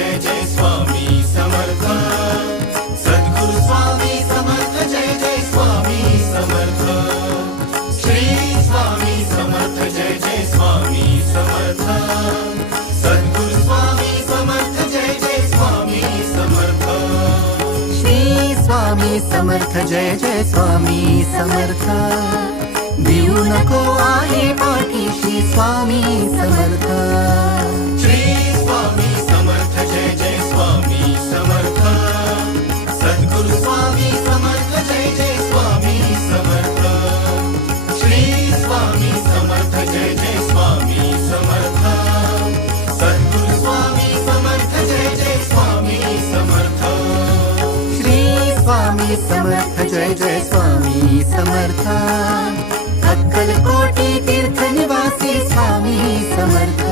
जय जय स्वामी समर्थ सद्गुरु स्वामी समर्थ जय जय स्वामी समर्थ श्री स्वामी समर्थ जय जय स्वामी समर्थ सद्गुरु स्वामी समर्थ जय जय स्वामी समर्थ श्री स्वामी समर्थ जय जय स्वामी समर्थ देऊ नको आहे पाठीशी स्वामी समर्थ श्री स्वामी समर्थ जय जय स्वामी समर्थ सद्गुरु स्वामी समर्थ जय जय स्वामी समर्थ श्री स्वामी समर्थ जय जय स्वामी समर्थ सद्गुरु स्वामी समर्थ जय जय स्वामी समर्थ श्री स्वामी समर्थ जय जय स्वामी समर्थ अक्कलकोटी तीर्थ निवासी स्वामी समर्थ